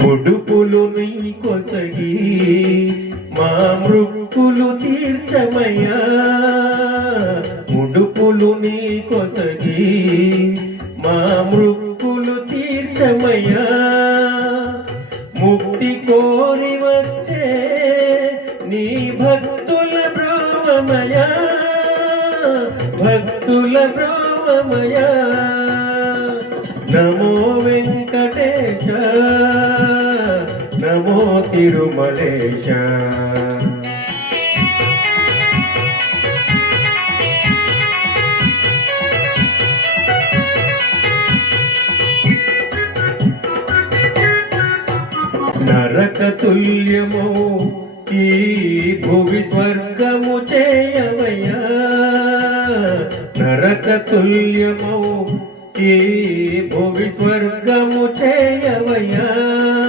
ముడుపులు నీ కొసగి మా మృక్కులు తీర్చమయ్యా, ముడుపులు నీ కొసగి మా మృక్కులు తీర్చమయ్యా. ముక్తి కోరి వచ్చే నీ భక్తుల బ్రోవమయా, భక్తుల బ్రోవమయా. నమో వెంకటేశ, నమో తిరుమలేశ. నరక తుల్యము ఈ భువి స్వర్గము చేయవయ్యా, నరక తుల్యము ఈ భువి స్వర్గము చేయవయ్యా.